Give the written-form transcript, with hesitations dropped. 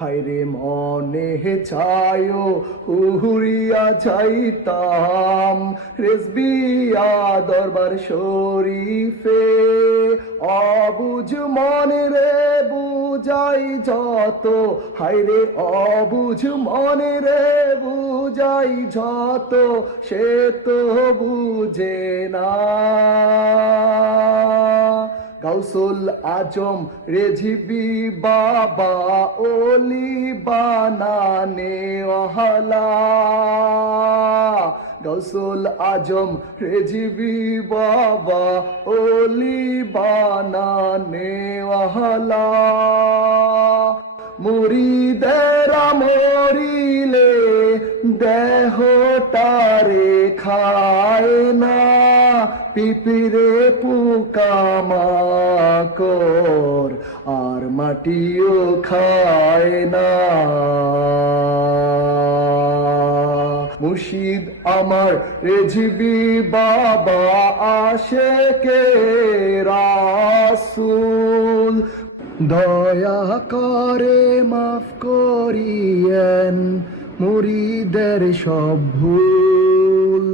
হায়রে মনে চায়ো উহুরিয়া যাইতাম রেজবিয়া দরবার শরীফে, অবুঝ মনে রে বুঝাই যত, হায়রে অবুঝ মনে রে বুঝাই যত, সে তো বুঝে না। গাউসুল আজম রেজিবি বাবা ওলি বানানে ওয়ালা, গাউসুল আজম রেজিবি বাবা ওলি বানানে ওয়ালা। মুরিদেরা মরিলে দেহটারে খায় না, পিপিরে পোকামাকড় আর মাটিও খায় না। মুর্শিদ আমার রেজিবি বাবা আশেকে রাসূল, দয়া করে মাফ করিয়েন মুরিদের সব ভুল।